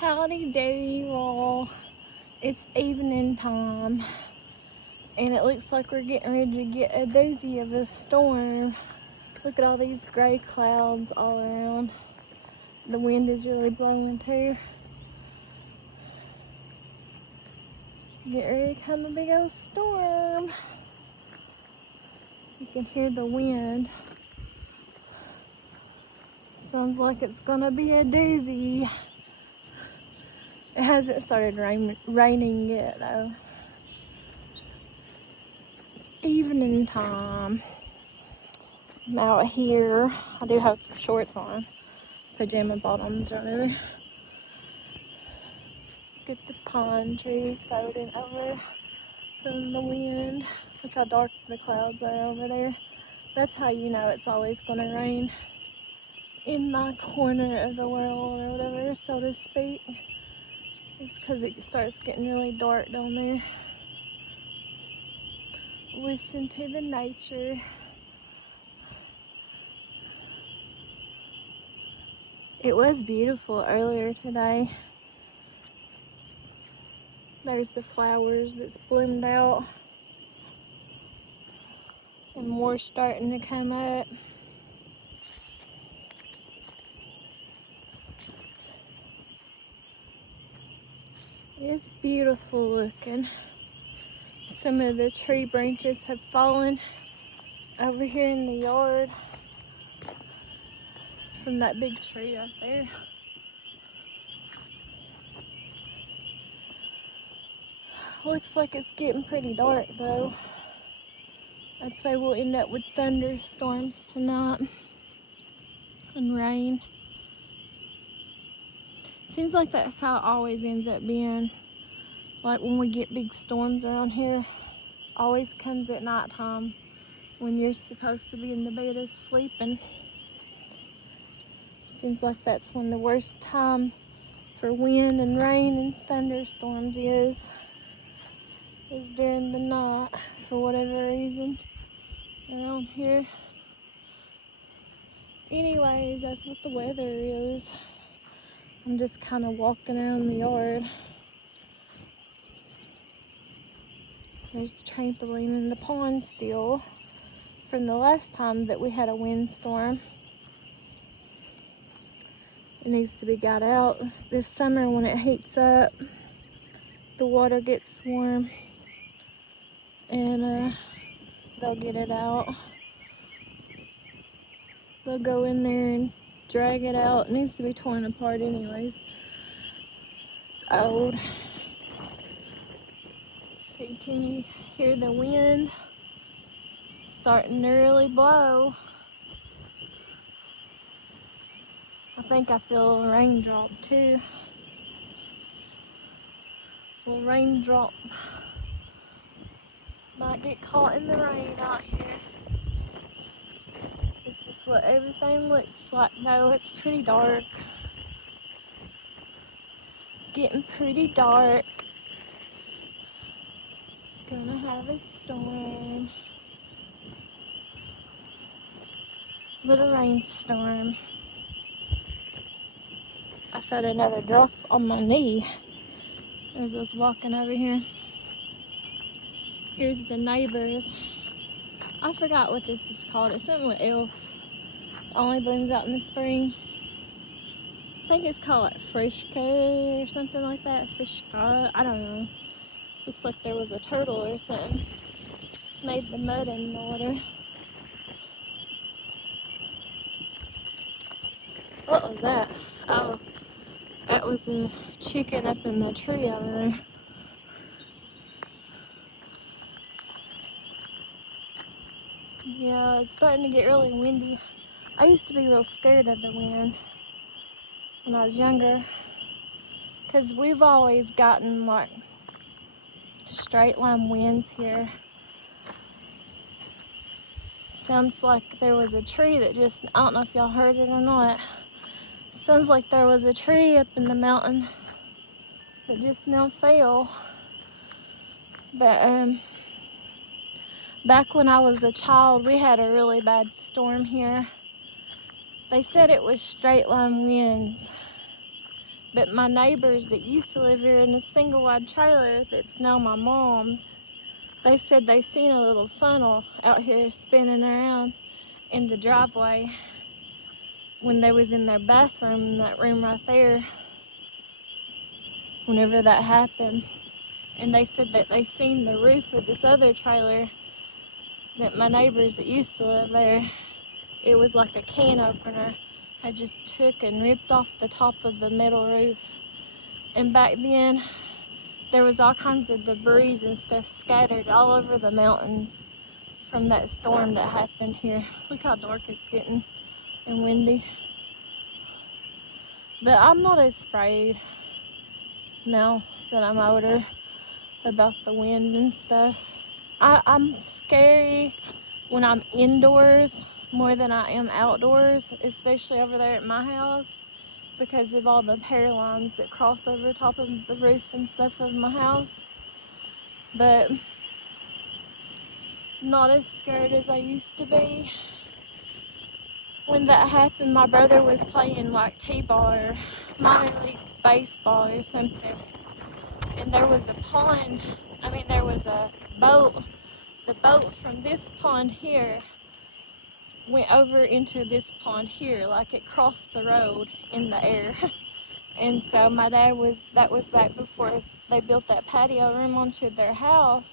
Howdy do you all. It's evening time and it looks like we're getting ready to get a doozy of a storm. Look at all these gray clouds all around. The wind is really blowing too. Get ready to come a big old storm. You can hear the wind. Sounds like it's gonna be a doozy. It hasn't started raining yet though. Evening time. I'm out here. I do have shorts on, pajama bottoms or whatever. Get the pine tree floating over from the wind. Look how dark the clouds are over there. That's how you know it's always gonna rain in my corner of the world or whatever, so to speak. It's because it starts getting really dark down there. Listen to the nature. It was beautiful earlier today. There's the flowers that's bloomed out. And more starting to come up. It's beautiful looking. Some of the tree branches have fallen over here in the yard from that big tree right there. Looks like it's getting pretty dark though. I'd say we'll end up with thunderstorms tonight and rain. Seems like that's how it always ends up being. Like when we get big storms around here, always comes at nighttime when you're supposed to be in the bed sleeping. Seems like that's when the worst time for wind and rain and thunderstorms is during the night for whatever reason around here. Anyways, that's what the weather is. I'm just kind of walking around the yard. There's the trampoline in the pond still from the last time that we had a windstorm. It needs to be got out. This summer when it heats up, the water gets warm and they'll get it out. They'll go in there and drag it out. It needs to be torn apart anyways. It's old. So can you hear the wind starting to really blow? I think I feel a raindrop too. A raindrop might get caught in the rain out here. This is what everything looks like though. It's pretty dark. Getting pretty dark. Gonna have a storm. Little rainstorm. I felt another drop on my knee as I was walking over here. Here's the neighbors. I forgot what this is called. It's something with elf. Only blooms out in the spring. I think it's called like Frischka or something like that. Frischka, I don't know. Looks like there was a turtle or something. Made the mud in the water. What was that? Oh, that was a chicken up in the tree over there. Yeah, it's starting to get really windy. I used to be real scared of the wind when I was younger, because we've always gotten like straight line winds here. Sounds like there was a tree that just, I don't know if y'all heard it or not. Sounds like there was a tree up in the mountain that just now fell. But back when I was a child, we had a really bad storm here. They said it was straight line winds But my neighbors that used to live here in a single wide trailer that's now my mom's, they said they seen a little funnel out here spinning around in the driveway when they was in their bathroom in that room right there, whenever that happened. And they said that they seen the roof of this other trailer that my neighbors that used to live there, it was like a can opener had just took and ripped off the top of the metal roof. And back then there was all kinds of debris and stuff scattered all over the mountains from that storm that happened here. Look how dark it's getting and windy. But I'm not as afraid now that I'm older about the wind and stuff. I'm scary when I'm indoors more than I am outdoors, especially over there at my house, because of all the power lines that cross over top of the roof and stuff of my house. But not as scared as I used to be. When that happened, my brother was playing like t-ball or minor league baseball or something, and there was a pond, there was a boat. The boat from this pond here went over into this pond here, like it crossed the road in the air. And so my dad that was back before they built that patio room onto their house.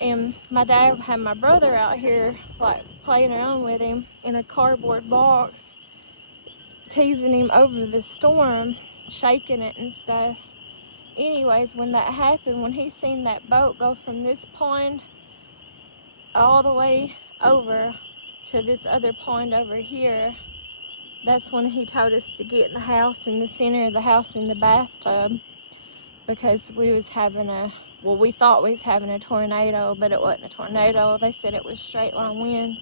And my dad had my brother out here, like, playing around with him in a cardboard box, teasing him over the storm, shaking it and stuff. Anyways, when that happened, when he seen that boat go from this pond all the way over to this other pond over here, that's when he told us to get in the house, in the center of the house, in the bathtub, because we thought we was having a tornado, but it wasn't a tornado. They said it was straight line winds.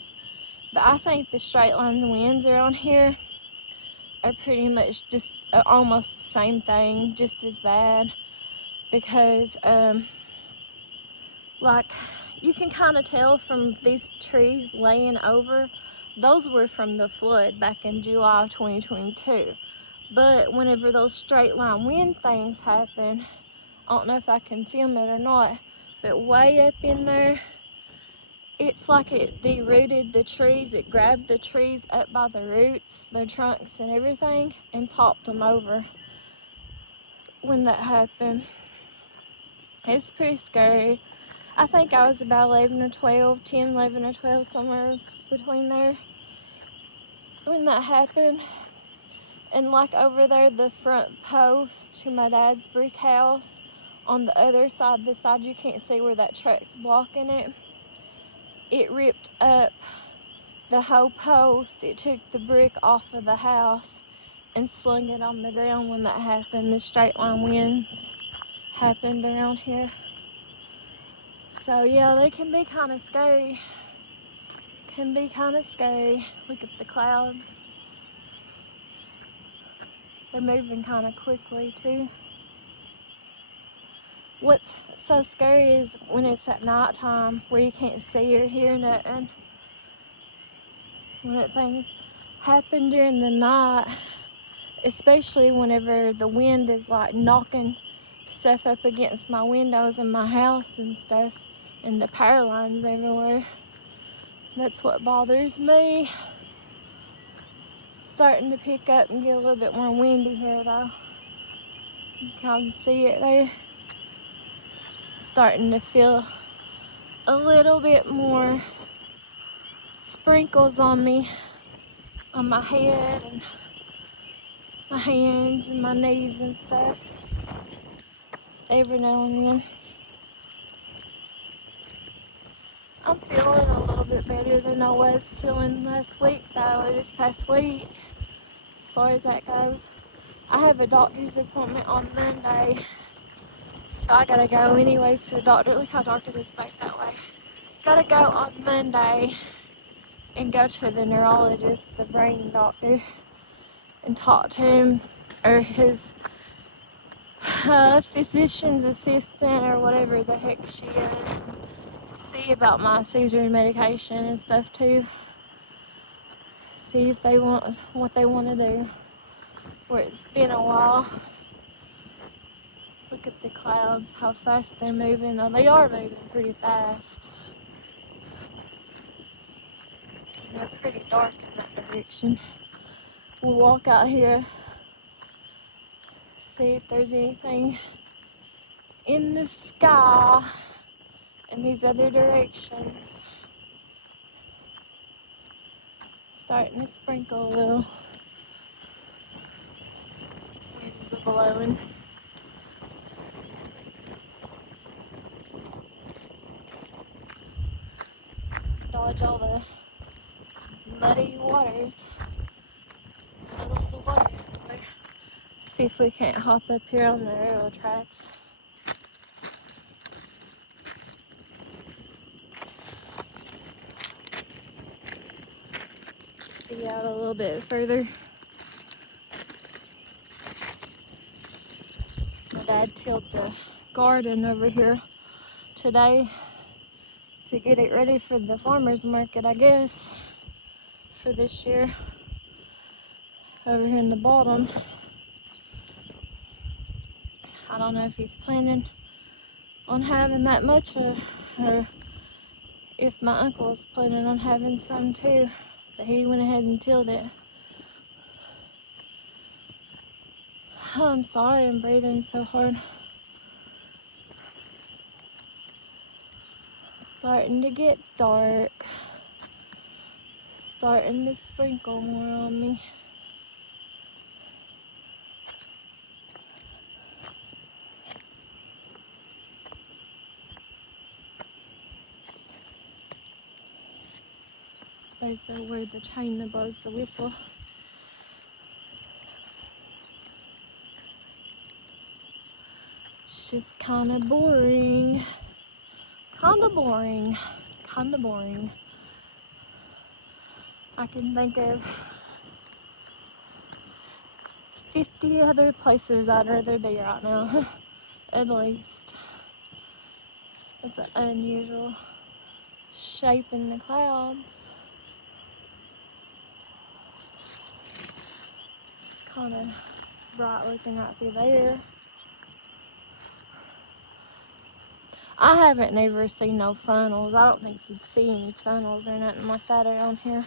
But I think the straight line winds around here are pretty much just almost the same thing, just as bad, because like, you can kind of tell from these trees laying over, those were from the flood back in July of 2022. But whenever those straight line wind things happen, I don't know if I can film it or not, but way up in there, it's like it derooted the trees. It grabbed the trees up by the roots, their trunks and everything, and topped them over when that happened. It's pretty scary. I think I was about 11 or 12, 10, 11 or 12, somewhere between there when that happened. And like over there, the front post to my dad's brick house, on the other side, the side you can't see where that truck's blocking it, it ripped up the whole post. It took the brick off of the house and slung it on the ground when that happened. The straight line winds happened around here. So yeah, they can be kind of scary. Look at the clouds. They're moving kind of quickly too. What's so scary is when it's at nighttime where you can't see or hear nothing. When things happen during the night, especially whenever the wind is like knocking stuff up against my windows in my house and stuff, and the power lines everywhere. That's what bothers me. Starting to pick up and get a little bit more windy here though. You can see it there. Starting to feel a little bit more sprinkles on me, on my head and my hands and my knees and stuff, every now and then. I'm feeling a little bit better than I was feeling last week though, or this past week, as far as that goes. I have a doctor's appointment on Monday, so I gotta go anyways to the doctor. Look how dark it is back that way. Gotta go on Monday and go to the neurologist, the brain doctor, and talk to him, or his physician's assistant, or whatever the heck she is. See about my seizure medication and stuff too. See if they want what they want to do for it's been a while. Look at the clouds, how fast they're moving. Oh, they are moving pretty fast. They're pretty dark in that direction. We'll walk out here, see if there's anything in the sky in these other directions. Starting to sprinkle a little. Winds are blowing. Dodge all the muddy waters. Puddles of water everywhere. See if we can't hop up here on the railroad tracks. See out a little bit further. My dad tilled the garden over here today to get it ready for the farmer's market, I guess, for this year. Over here in the bottom. I don't know if he's planning on having that much or if my uncle's planning on having some too, but he went ahead and tilled it. Oh, I'm sorry I'm breathing so hard. Starting to get dark. Starting to sprinkle more on me. There's the word, the train that blows the whistle. It's just kind of boring. Kinda boring. Kinda boring. I can think of 50 other places I'd rather be right now. At least. It's an unusual shape in the clouds. It's kind of bright looking right through there. I haven't never seen no funnels. I don't think you'd see any funnels or nothing like that around here.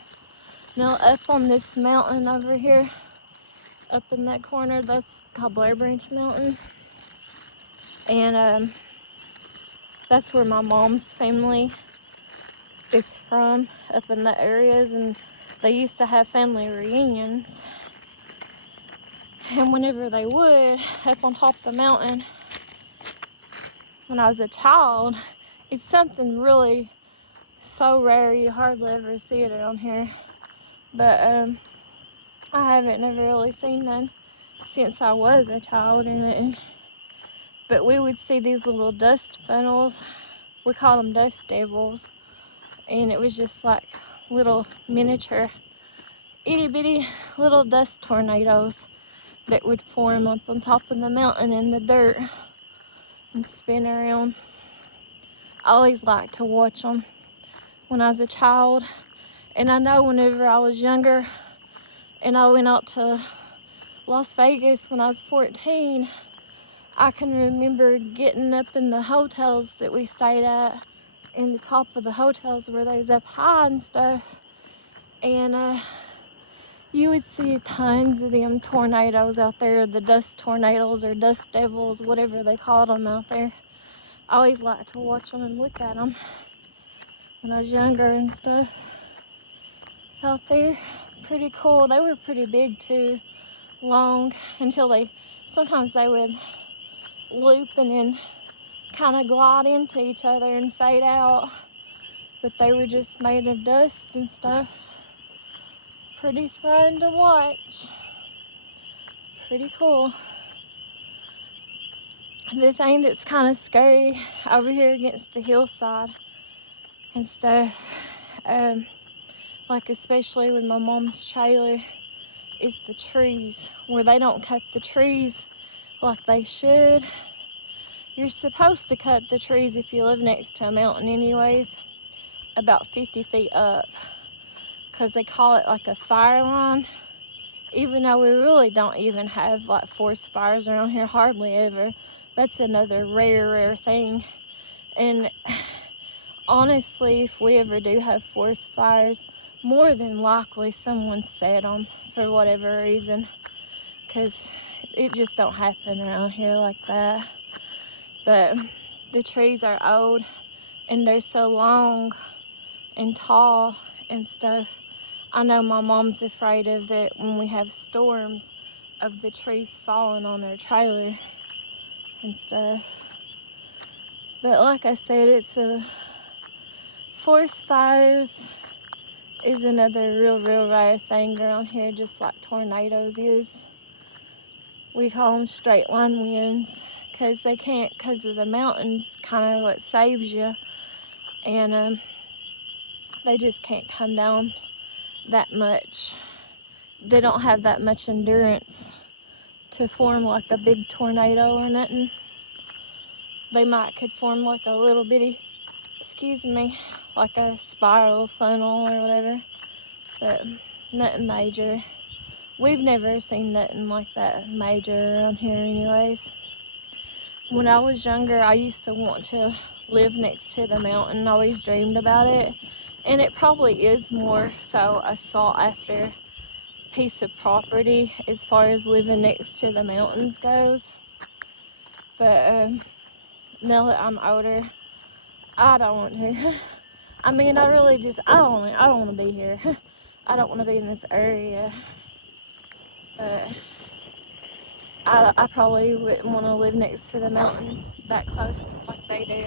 Now up on this mountain over here, up in that corner, that's called Blair Branch Mountain. And that's where my mom's family is from, up in the areas, and they used to have family reunions. And whenever they would, up on top of the mountain, when I was a child, it's something really so rare you hardly ever see it around here. But I haven't never really seen none since I was a child or nothing. But we would see these little dust funnels. We call them dust devils. And it was just like little miniature, itty bitty little dust tornadoes that would form up on top of the mountain in the dirt and spin around. I always liked to watch them when I was a child. And I know whenever I was younger and I went out to Las Vegas when I was 14, I can remember getting up in the hotels that we stayed at, in the top of the hotels where they was up high and stuff, and you would see tons of them tornadoes out there, the dust tornadoes or dust devils, whatever they called them out there. I always liked to watch them and look at them when I was younger and stuff out there. Pretty cool. They were pretty big too, long, until sometimes they would loop and then kind of glide into each other and fade out, but they were just made of dust and stuff. Pretty fun to watch. Pretty cool. The thing that's kind of scary over here against the hillside and stuff, like especially with my mom's trailer, is the trees, where they don't cut the trees like they should. You're supposed to cut the trees if you live next to a mountain anyways, about 50 feet up, because they call it like a fire line. even though we really don't even have like forest fires around here, hardly ever. That's another rare thing. And honestly, if we ever do have forest fires, more than likely someone set them for whatever reason, because it just don't happen around here like that. But the trees are old and they're so long and tall and stuff. I know my mom's afraid of it when we have storms, of the trees falling on her trailer and stuff. But like I said, it's a forest fires is another real rare thing around here, just like tornadoes is. We call them straight line winds because they can't, because of the mountains, kind of what saves you. And they just can't come down that much. They don't have that much endurance to form like a big tornado or nothing. They could form like a little bitty, like a spiral funnel or whatever, but nothing major. We've never seen nothing like that major around here anyways. When I was younger, I used to want to live next to the mountain. I always dreamed about it, and it probably is more so a sought after piece of property as far as living next to the mountains goes. But now that I'm older, I don't want to. I mean, I really just, I don't want to be here. I don't want to be in this area. I probably wouldn't want to live next to the mountain that close like they do,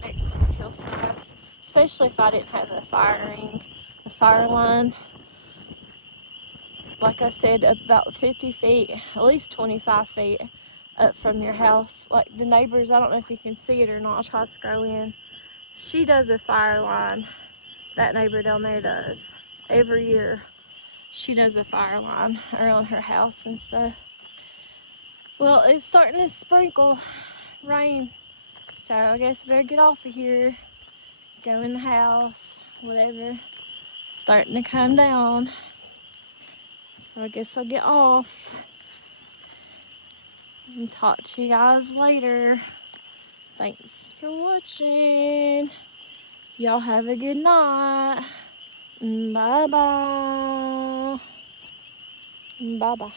next to the hillsides. Especially if I didn't have the the fire line. Like I said, about 50 feet, at least 25 feet up from your house. Like the neighbors, I don't know if you can see it or not. I'll try to scroll in. She does a fire line. That neighbor down there does. Every year, she does a fire line around her house and stuff. Well, it's starting to sprinkle rain, so I guess I better get off of here, go in the house, whatever. Starting to come down, so I guess I'll get off and talk to you guys later. Thanks for watching. Y'all have a good night. Bye bye. Bye bye.